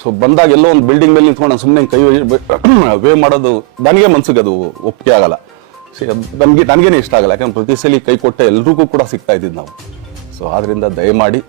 so ಬಂದಾಗ ಎಲ್ಲೋ ಒಂದು building ಮೇಲೆ ನಿಂತ್ಕೊಂಡು ಸುಮ್ಮನೆ ಕೈ ವೇ ಮಾಡೋದು ನನಗೆ ಮನ್ಸಿಗೆ ಅದು ಒಪ್ಪಿಗೆ ಆಗಲ್ಲ ನಮಗೆ ನನಗೇನೆ ಇಷ್ಟ ಆಗಲ್ಲ ಯಾಕಂದ್ರೆ ಪ್ರತಿ ಸಲ ಕೈ ಕೊಟ್ಟ ಎಲ್ರಿಗೂ ಕೂಡ ಸಿಗ್ತಾ ಇದ್ದಿದ್ದು ನಾವು ಸೊ ಆದ್ರಿಂದ ದಯಮಾಡಿ